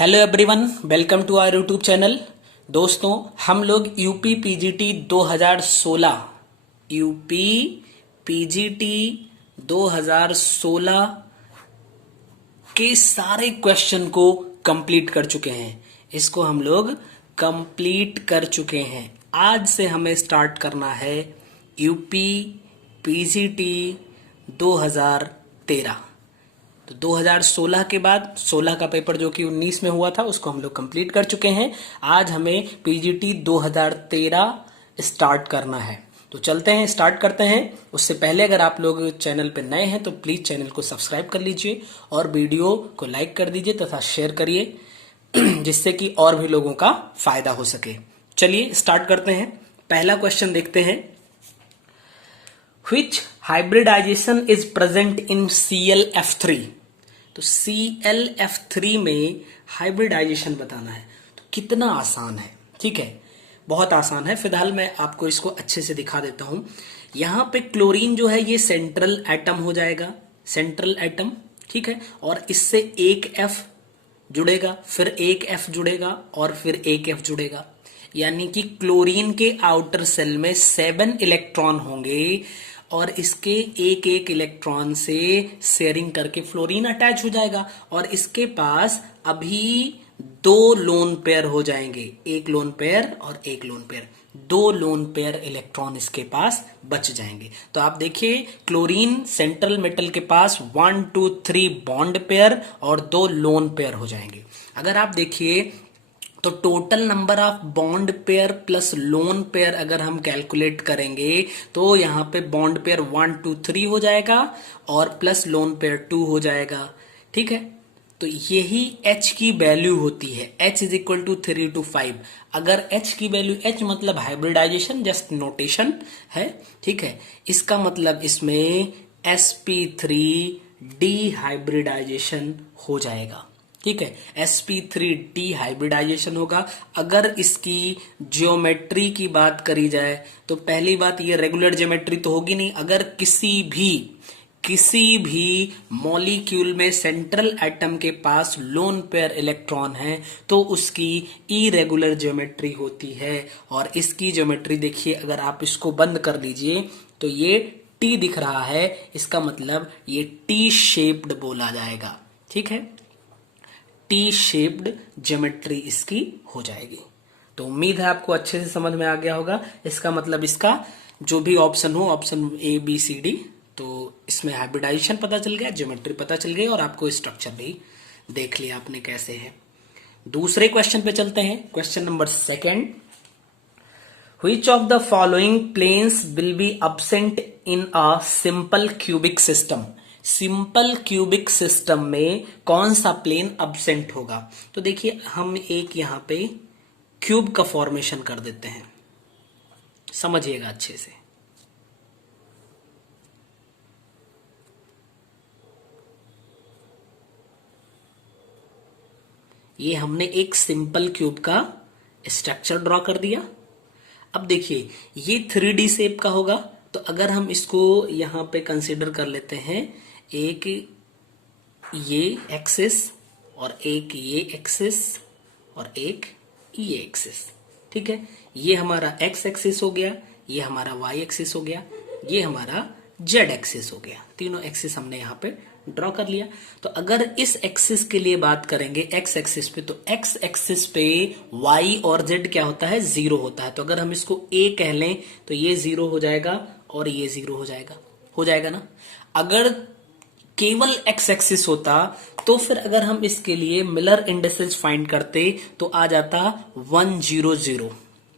Hello everyone, welcome to our YouTube channel. दोस्तों, हम लोग यूपी पीजीटी 2016 यूपी पीजीटी 2016 के सारे क्वेश्चन को कंप्लीट कर चुके हैं। इसको हम लोग कंप्लीट कर चुके हैं। आज से हमें स्टार्ट करना है यूपी पीजीटी 2013। तो 2016 के बाद 16 का पेपर जो कि 19 में हुआ था उसको हम लोग कंप्लीट कर चुके हैं। आज हमें पीजीटी 2013 स्टार्ट करना है। तो चलते हैं, स्टार्ट करते हैं। उससे पहले अगर आप लोग चैनल पर नए हैं तो प्लीज चैनल को सब्सक्राइब कर लीजिए और वीडियो को लाइक कर दीजिए तथा शेयर करिए जिससे कि और भी लोगों का फायदा हो सके। चलिए स्टार्ट करते हैं। पहला क्वेश्चन देखते हैं। Which hybridization is present in ClF3? तो ClF3 में हाइब्रिडाइजेशन बताना है। तो कितना आसान है, ठीक है, बहुत आसान है। फिलहाल मैं आपको इसको अच्छे से दिखा देता हूं। यहां पे क्लोरीन जो है ये सेंट्रल एटम हो जाएगा, सेंट्रल एटम, ठीक है, और इससे एक F जुड़ेगा, फिर एक F जुड़ेगा और फिर एक F जुड़ेगा। यानी कि क्लोरीन के आउटर सेल में 7 इलेक्ट्रॉन होंगे और इसके एक एक इलेक्ट्रॉन से शेयरिंग करके फ्लोरीन अटैच हो जाएगा और इसके पास अभी 2 लोन पेयर हो जाएंगे, एक लोन पेयर और एक lone pair, 2 lone pair electron इसके पास बच जाएंगे। तो आप देखिए, क्लोरीन सेंट्रल मेटल के पास 1 2 3 बॉन्ड पेयर और 2 लोन पेयर हो जाएंगे। अगर आप देखिए तो total number of bond pair plus lone pair अगर हम कैलकुलेट करेंगे तो यहाँ पे बॉन्ड पेयर 1 2 3 हो जाएगा और प्लस लोन पेयर 2 हो जाएगा, ठीक है। तो यही H की वैल्यू होती है, H is equal to 3 to 5। अगर H की वैल्यू, H मतलब हाइब्रिडाइजेशन, जस्ट नोटेशन है, ठीक है। इसका मतलब इसमें sp3 डिहाइब्रिडाइजेशन हो जाएगा, ठीक है। sp3 डिहाइब्रिडाइजेशन होगा। अगर इसकी ज्योमेट्री की बात करी जाए तो पहली बात, ये रेगुलर ज्योमेट्री तो होगी नहीं। अगर किसी भी मॉलिक्यूल में सेंट्रल एटम के पास लोन पेयर इलेक्ट्रॉन है तो उसकी इरेगुलर ज्योमेट्री होती है। और इसकी ज्योमेट्री देखिए, अगर आप इसको बंद कर दीजिए तो ये टी दिख रहा है, इसका मतलब ये टी शेप्ड बोला जाएगा, ठीक है। टी शेप्ड ज्योमेट्री इसकी हो जाएगी। तो उम्मीद है आपको अच्छे से समझ में आ गया होगा। इसका मतलब इसका जो भी ऑप्शन हो, ऑप्शन ABCD, तो इसमें हाइब्रिडाइजेशन पता चल गया, ज्योमेट्री पता चल गई और आपको स्ट्रक्चर भी देख लिया आपने कैसे है। दूसरे क्वेश्चन पे चलते हैं। Question number 2। Which of the following planes will be absent in a simple cubic system? Simple cubic system में कौन सा प्लेन अब्सेंट होगा? तो देखिए, हम एक यहां पे क्यूब का फॉर्मेशन कर देते हैं, समझिएगा अच्छे से। ये हमने एक सिंपल क्यूब का स्ट्रक्चर ड्रॉ कर दिया। अब देखिए, ये 3D शेप का होगा। तो अगर हम इसको यहां पे कंसीडर कर लेते हैं, एक ये एक्सिस और एक ये एक्सिस और एक ये एक्सिस, ठीक है। ये हमारा एक्स एक्सिस हो गया, ये हमारा वाई एक्सिस हो गया, ये हमारा जेड एक्सिस हो गया। तीनों एक्सिस हमने यहाँ पे ड्रॉ कर लिया। तो अगर इस एक्सिस के लिए बात करेंगे, एक्स एक्सिस पे, तो एक्स एक्सिस पे वाई और जेड क्या होता है? 0 होता है। तो अगर हम इसको ए कह लें तो ये 0 हो जाएगा और ये 0 हो जाएगा ना। अगर केवल एक्स एक्सिस होता तो फिर अगर हम इसके लिए मिलर इंडिसेस फाइंड करते तो आ जाता 1 0 0।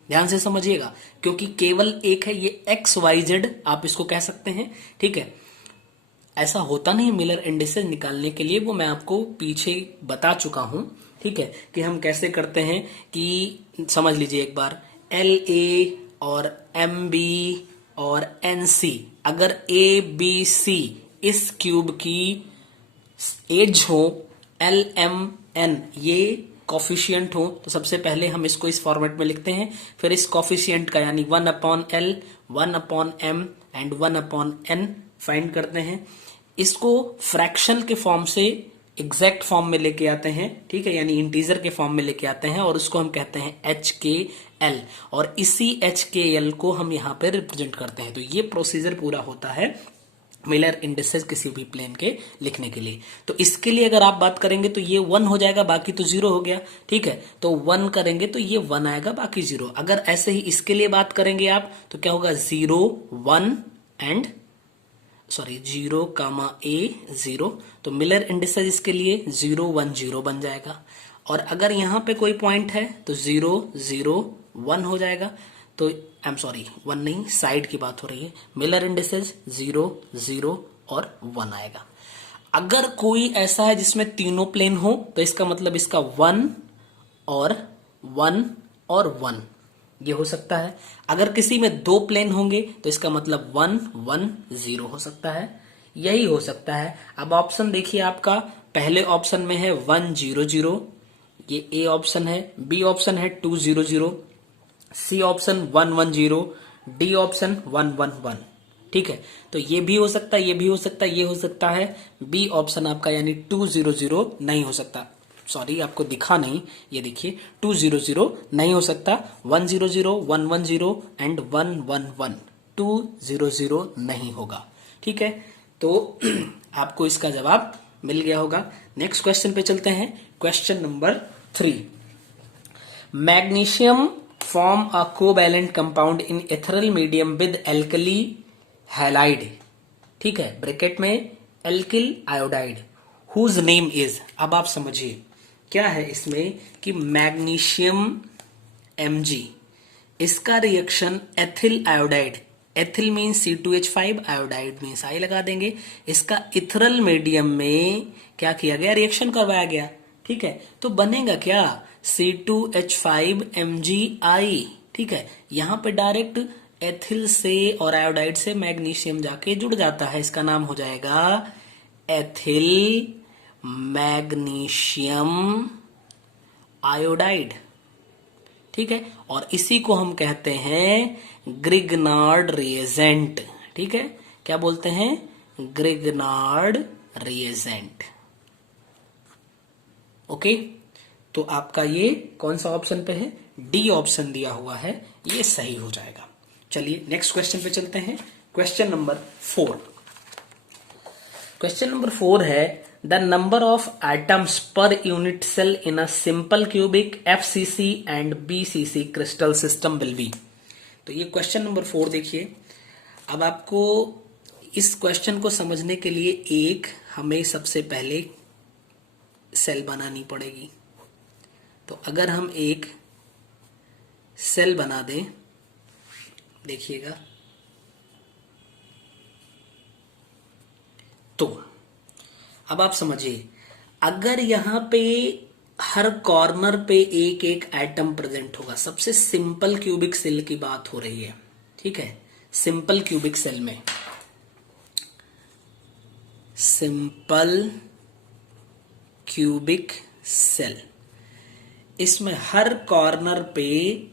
ध्यान से समझिएगा, क्योंकि केवल एक है, ये एक्स वाई जेड आप इसको कह सकते हैं, ठीक है। ऐसा होता नहीं मिलर इंडिसेस निकालने के लिए, वो मैं आपको पीछे बता चुका हूं, ठीक है, कि हम कैसे करते हैं। कि समझ लीजिए एक बार, LA और MB और NC, अगर ABC इस क्यूब की एज हो, LMN ये कॉफिशियंट हो, तो सबसे पहले हम इसको इस फॉर्मेट में लिखते हैं। फिर इस कॉफिशियंट का यानी 1/L 1/M and 1/N find करते हैं। इसको फ्रैक्शन के फॉर्म से एग्जैक्ट फॉर्म में लेके आते हैं, ठीक है, यानी इंटीजर के फॉर्म में लेके आते हैं और उसको हम कहते हैं HKL, और इसी HKL को हम यहाँ पे रिप्रेजेंट करते हैं। तो ये प्रोसीजर पूरा होता है मिलर इंडिसेस किसी भी प्लेन के लिखने के लिए। तो इसके लिए अगर आप बात करेंगे तो ये 1 हो जाएगा, बाकी तो 0 हो गया, ठीक है। तो 1 करेंगे तो ये 1 आएगा, बाकी 0। अगर ऐसे ही इसके लिए बात करेंगे आप तो क्या होगा, 0 1 एंड 0 कामा A 0। तो मिलर इंडिसेस इसके लिए 0 1 0 बन जाएगा। और अगर यहां पे कोई पॉइंट है तो 0 0 1 हो जाएगा। तो आई एम सॉरी, 1 नहीं, साइड की बात हो रही है। मिलर इंडिसेस 0 0 और 1 आएगा। अगर कोई ऐसा है जिसमें तीनों प्लेन हो तो इसका मतलब इसका 1 और 1 और 1 ये हो सकता है। अगर किसी में 2 प्लेन होंगे तो इसका मतलब 1 1 0 हो सकता है, यही हो सकता है। अब ऑप्शन देखिए आपका, पहले ऑप्शन में है 1 0 0, ये ए ऑप्शन है। बी ऑप्शन है 2 0 0, सी ऑप्शन 1 1 0, डी ऑप्शन 1 1 1, ठीक है। तो ये भी हो सकता है, ये भी हो सकता है, ये हो सकता है। बी ऑप्शन आपका यानी 2 0 0 नहीं हो सकता, सॉरी आपको दिखा नहीं, ये देखिए 2 0 0 नहीं हो सकता। 1 0 0 1 1 0 एंड 1 1 1, 2 0 0 नहीं होगा, ठीक है। तो आपको इसका जवाब मिल गया होगा। नेक्स्ट क्वेश्चन पे चलते हैं, question number 3। Magnesium form a covalent compound in ethereal medium with alkali halide, ठीक है, ब्रैकेट में alkyl iodide, whose name is। अब आप समझिए क्या है इसमें कि मैग्नीशियम Mg, इसका reaction ethyl iodide, ethyl means C2H5, iodide means I लगा देंगे। इसका इथरल मीडियम में क्या किया गया, रिएक्शन करवाया गया, ठीक है। तो बनेगा क्या, C2H5MgI, ठीक है। यहां पे डायरेक्ट एथिल से और आयोडाइड से मैग्नीशियम जाके जुड़ जाता है, इसका नाम हो जाएगा एथिल मैग्नीशियम आयोडाइड, ठीक है। और इसी को हम कहते हैं ग्रिग्नार्ड रिएजेंट, ठीक है। क्या बोलते हैं, ग्रिग्नार्ड रिएजेंट, ओके। तो आपका ये कौन सा ऑप्शन पे है, डी ऑप्शन दिया हुआ है, ये सही हो जाएगा। चलिए नेक्स्ट क्वेश्चन पे चलते हैं, क्वेश्चन नंबर 4। क्वेश्चन नंबर 4 है, द नंबर ऑफ एटम्स पर unit cell in a simple cubic FCC and BCC crystal system will be. तो ये क्वेश्चन नंबर 4 देखिए। अब आपको इस क्वेश्चन को समझने के लिए एक हमें सबसे पहले सेल बनानी पड़ेगी। तो अगर हम एक सेल बना दें, देखिएगा, तो अब आप समझिए, अगर यहां पे हर कॉर्नर पे एक एक एटम प्रेजेंट होगा, सबसे सिंपल क्यूबिक सेल की बात हो रही है, ठीक है। सिंपल क्यूबिक सेल में, सिंपल क्यूबिक सेल, इसमें हर कॉर्नर पे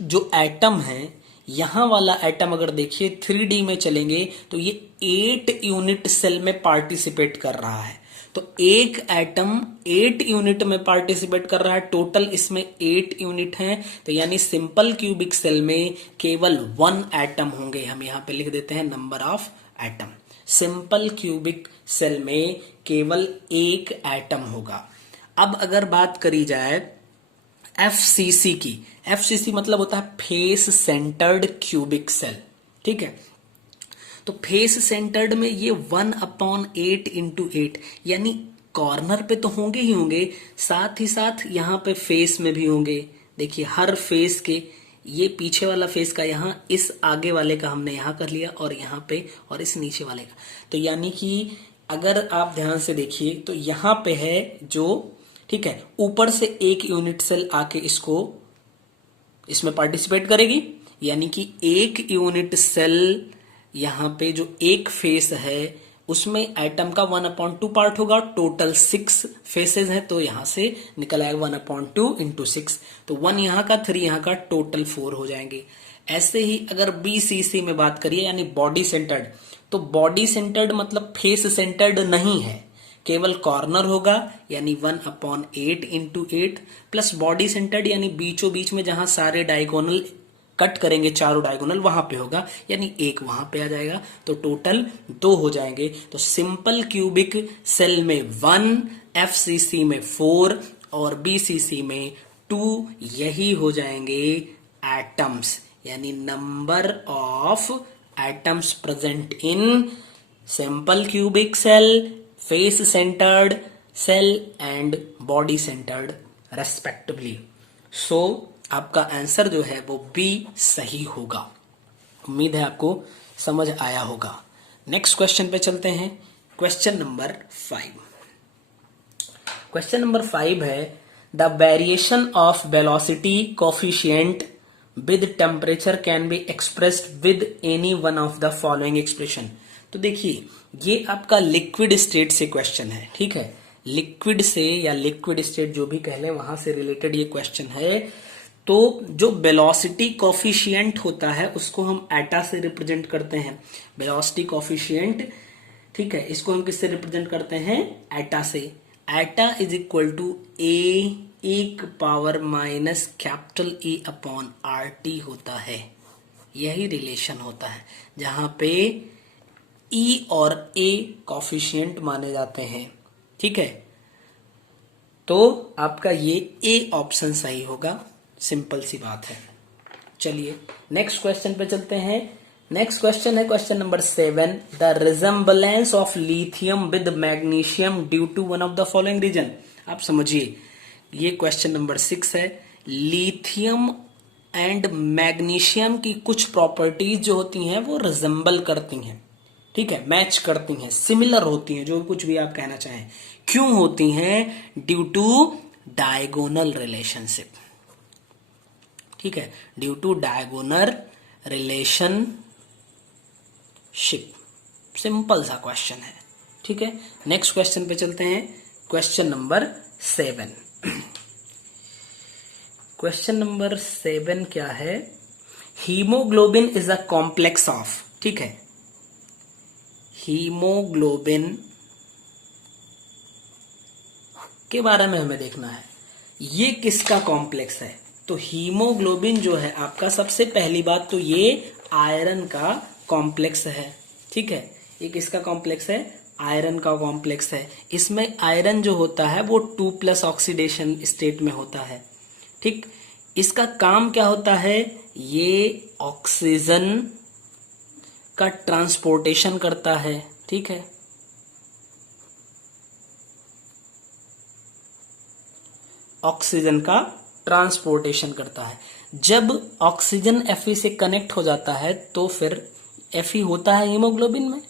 जो एटम है, यहां वाला एटम अगर देखिए 3D में चलेंगे तो ये 8 यूनिट सेल में पार्टिसिपेट कर रहा है। तो एक एटम 8 यूनिट में पार्टिसिपेट कर रहा है, टोटल इसमें 8 यूनिट हैं। तो यानी सिंपल क्यूबिक सेल में केवल 1 एटम होंगे। हम यहां पे लिख देते हैं number of atom. Simple cubic cell में केवल एक एटम होगा। अब अगर बात करी जाए FCC की, FCC मतलब होता है फेस सेंटर्ड क्यूबिक सेल, ठीक है। तो फेस सेंटर्ड में ये 1/8 इंटू 8, यानी कॉर्नर पे तो होंगे ही होंगे, साथ ही साथ यहाँ पे फेस में भी होंगे। देखिए हर फेस के, ये पीछे वाला फेस का यहाँ, इस आगे वाले का हमने यहाँ कर लिया और यहाँ पे, और इस नीचे वाले का। तो यानी कि अगर आप ध्यान से देखिए तो यहाँ पे है जो, ठीक है, ऊपर से एक यूनिट सेल आके इसमें पार्टिसिपेट करेगी, यानी कि एक यूनिट सेल यहाँ पे जो एक फेस है उसमें एटम का 1/2 पार्ट होगा। टोटल 6 फेसेस हैं, तो यहां से निकल आएगा 1/2 इंटू 6। तो 1 यहाँ का, 3 यहाँ का, टोटल 4 हो जाएंगे। ऐसे ही अगर BCC में बात करिए, यानी बॉडी सेंटर्ड, तो बॉडी सेंटर्ड मतलब फेस सेंटर्ड नहीं है। केवल कॉर्नर होगा यानी 1/8 इंटू 8 प्लस बॉडी सेंटर्ड यानी बीचों बीच में जहां सारे डायगोनल कट करेंगे, चारों डायगोनल वहां पे होगा यानी 1 वहां पे आ जाएगा, तो टोटल 2 हो जाएंगे। तो सिंपल क्यूबिक सेल में 1, एफसीसी में 4 और बीसीसी में 2, यही हो जाएंगे एटम्स, यानी number of atoms present in simple cubic cell, face centred cell and body centred respectively. So आपका आंसर जो है वो बी सही होगा। उम्मीद है आपको समझ आया होगा। नेक्स्ट क्वेश्चन पे चलते हैं। Question number 5। क्वेश्चन नंबर 5 है the variation of velocity coefficient with temperature can be expressed with any one of the following expression. तो देखिए ये आपका लिक्विड स्टेट से क्वेश्चन है, ठीक है, लिक्विड से या लिक्विड स्टेट जो भी कह लें वहां से रिलेटेड ये क्वेश्चन है। तो जो वेलोसिटी कोफिशिएंट होता है उसको हम एटा से रिप्रेजेंट करते हैं। वेलोसिटी कोफिशिएंट, ठीक है, इसको हम किससे रिप्रेजेंट करते हैं? एटा से। एटा इज इक्वल टू एक power minus capital E upon RT होता है। यही रिलेशन होता है जहां पे E और A कोफिशिएंट माने जाते हैं, ठीक है। तो आपका ये A ऑप्शन सही होगा, सिंपल सी बात है। चलिए नेक्स्ट क्वेश्चन पे चलते हैं। नेक्स्ट क्वेश्चन है question number 7 the resemblance of lithium with magnesium due to one of the following reason. आप समझिए ये क्वेश्चन नंबर 6 है। लिथियम एंड मैग्नीशियम की कुछ प्रॉपर्टीज जो होती हैं वो रिजेंबल करती हैं, ठीक है, मैच करती हैं, सिमिलर होती हैं, जो कुछ भी आप कहना चाहें। क्यों होती हैं? ड्यू टू डायगोनल रिलेशनशिप, ठीक है, due to diagonal relationship. Simple सा क्वेश्चन है, ठीक है। नेक्स्ट क्वेश्चन पे चलते हैं। Question number 7। क्वेश्चन नंबर 7 क्या है? Haemoglobin is a complex of, ठीक है, हीमोग्लोबिन के बारे में हमें देखना है ये किसका कॉम्प्लेक्स है। तो हीमोग्लोबिन जो है आपका, सबसे पहली बात तो ये आयरन का कॉम्प्लेक्स है, ठीक है। ये किसका कॉम्प्लेक्स है? आयरन का कॉम्प्लेक्स है। इसमें आयरन जो होता है वो 2+ ऑक्सीडेशन स्टेट में होता है, ठीक। इसका काम क्या होता है? ये ऑक्सीजन का ट्रांसपोर्टेशन करता है, ठीक है, ऑक्सीजन का ट्रांसपोर्टेशन करता है। जब ऑक्सीजन Fe से कनेक्ट हो जाता है तो फिर Fe होता है हीमोग्लोबिन में,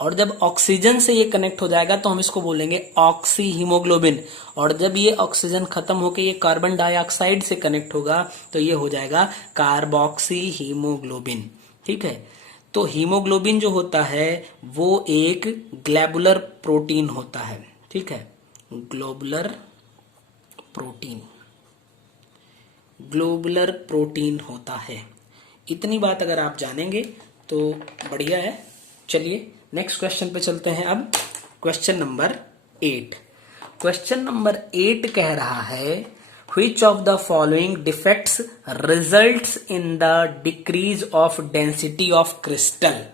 और जब ऑक्सीजन से ये कनेक्ट हो जाएगा तो हम इसको बोलेंगे ऑक्सी हीमोग्लोबिन, और जब ये ऑक्सीजन खत्म होकर ये कार्बन डाइऑक्साइड से कनेक्ट होगा तो ये हो जाएगा कार्बोक्सी हीमोग्लोबिन, ठीक है। तो हीमोग्लोबिन जो होता है वो एक ग्लोबुलर प्रोटीन होता है, ठीक है, ग्लोबुलर प्रोटीन, ग्लोबुलर प्रोटीन होता है। इतनी बात अगर आप जानेंगे तो बढ़िया है। चलिए नेक्स्ट क्वेश्चन पे चलते हैं। अब क्वेश्चन नंबर 8। क्वेश्चन नंबर 8 कह रहा है which of the following defects results in the decrease of density of crystal.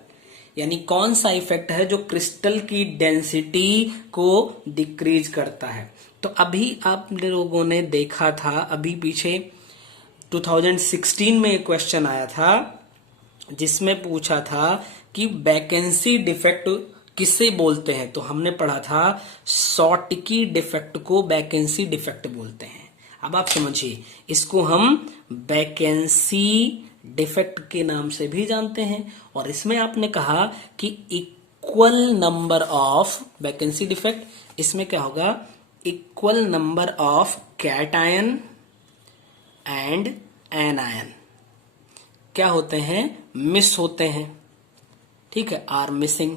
यानी कौन सा इफेक्ट है जो क्रिस्टल की डेंसिटी को डिक्रीज करता है। तो अभी आप लोगों ने देखा था, अभी पीछे 2016 में एक क्वेश्चन आया था जिसमें पूछा था कि वैकेंसी डिफेक्ट किसे बोलते हैं। तो हमने पढ़ा था शॉटकी डिफेक्ट को वैकेंसी डिफेक्ट बोलते हैं। अब आप समझिए, इसको हम वैकेंसी डिफेक्ट के नाम से भी जानते हैं। और इसमें आपने कहा कि equal number of vacancy defect, इसमें क्या होगा? Equal number of cation and anion क्या होते हैं? मिस होते हैं, ठीक है, आर मिसिंग।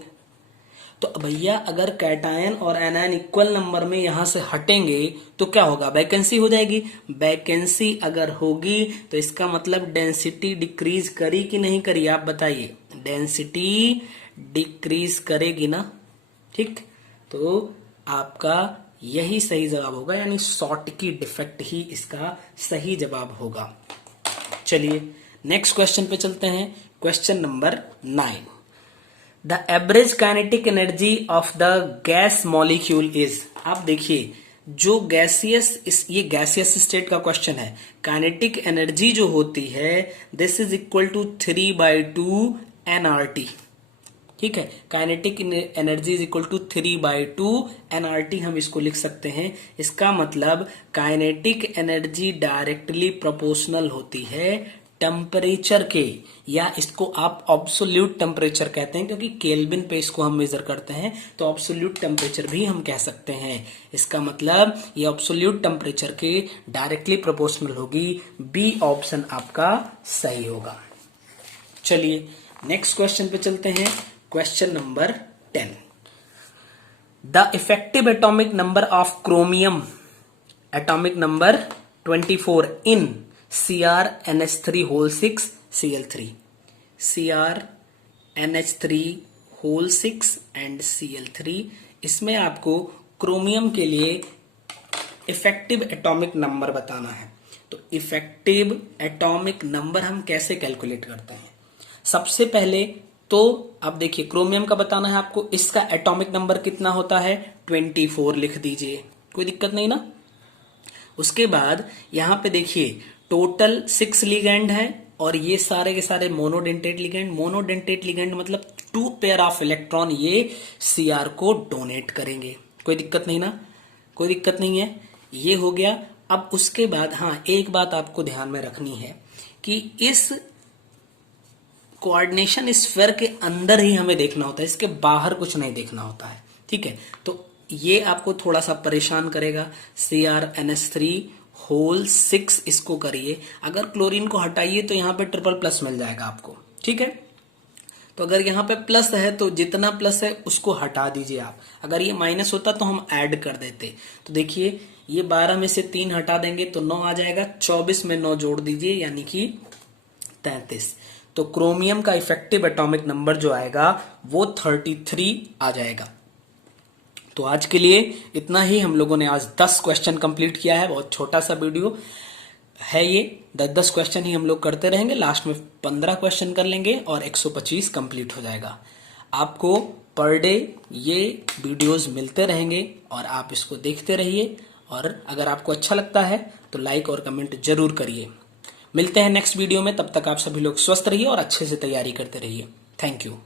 तो भैया अगर कैटायन और एनायन इक्वल नंबर में यहां से हटेंगे तो क्या होगा? वैकेंसी हो जाएगी। वैकेंसी अगर होगी तो इसका मतलब डेंसिटी डिक्रीज करी कि नहीं करी? आप बताइए। डेंसिटी डिक्रीज करेगी ना, ठीक। तो आपका यही सही जवाब होगा, यानी सॉर्ट की डिफेक्ट ही इसका सही जवाब होगा। चलिए नेक्स्ट क्वेश्चन पे चलते हैं। Question number 9, the average kinetic energy of the gas molecule is. आप देखिए जो गैसियस, ये गैसियस स्टेट का क्वेश्चन है, काइनेटिक एनर्जी जो होती है this is equal to 3/2 nRT। ठीक है, kinetic energy is equal to 3/2 nRT हम इसको लिख सकते हैं। इसका मतलब काइनेटिक एनर्जी डायरेक्टली प्रोपोर्शनल होती है टेम्परेचर के, या इसको आप ऑब्सोल्यूट टेम्परेचर कहते हैं क्योंकि केल्विन पे इसको हम मेजर करते हैं, तो ऑब्सोल्यूट टेम्परेचर भी हम कह सकते हैं। इसका मतलब ये ऑब्सोल्यूट टेम्परेचर के डायरेक्टली प्रोपोर्शनल होगी। बी ऑप्शन आपका सही होगा। चलिए नेक्स्ट क्वेश्चन पे चलते हैं। Question number 10, the effective atomic number of chromium, atomic number 24 in CrNH3 whole 6 Cl3, CrNH3 whole 6 and Cl3। इसमें आपको क्रोमियम के लिए इफेक्टिव एटॉमिक नंबर बताना है। तो इफेक्टिव एटॉमिक नंबर हम कैसे कैलकुलेट करते हैं? सबसे पहले तो आप देखिए क्रोमियम का बताना है आपको, इसका एटॉमिक नंबर कितना होता है 24 लिख दीजिए, कोई दिक्कत नहीं ना। उसके बाद यहां पे देखिए टोटल 6 लिगेंड है और ये सारे के सारे मोनोडेंटेट लिगेंड। मोनोडेंटेट लिगेंड मतलब 2 पेयर ऑफ इलेक्ट्रॉन ये Cr को डोनेट करेंगे, कोई दिक्कत नहीं ना, कोई दिक्कत नहीं है। ये हो गया। अब उसके बाद हाँ एक बात आपको ध्यान में रखनी है कि इस कोऑर्डिनेशन स्फीयर के अंदर ही हमें देखना होता है, इसके बाहर कुछ नहीं देखना होता है। ठीक है, तो ये आपको थोड़ा सा परेशान करेगा। CrNH3 होल 6 इसको करिए, अगर क्लोरीन को हटाइए तो यहाँ पे ट्रिपल प्लस मिल जाएगा आपको। ठीक है, तो अगर यहाँ पे प्लस है तो जितना प्लस है उसको हटा दीजिए आप, अगर ये माइनस होता तो हम ऐड कर देते। तो देखिए ये 12 में से 3 हटा देंगे तो 9 आ जाएगा, 24 में 9 जोड़ दीजिए यानी कि 33। तो क्रोमियम का इफेक्टिव एटॉमिक नंबर जो आएगा वो 33 आ जाएगा। तो आज के लिए इतना ही। हम लोगों ने आज 10 क्वेश्चन कंप्लीट किया है, बहुत छोटा सा वीडियो है ये। 10-10 क्वेश्चन ही हम लोग करते रहेंगे, लास्ट में 15 क्वेश्चन कर लेंगे और 125 कंप्लीट हो जाएगा। आपको पर डे ये वीडियोस मिलते रहेंगे और आप इसको देखते रहिए, और अगर आपको अच्छा लगता है तो लाइक और कमेंट जरूर करिए। मिलते हैं नेक्स्ट वीडियो में, तब तक आप सभी लोग स्वस्थ रहिए और अच्छे से तैयारी करते रहिए। Thank you.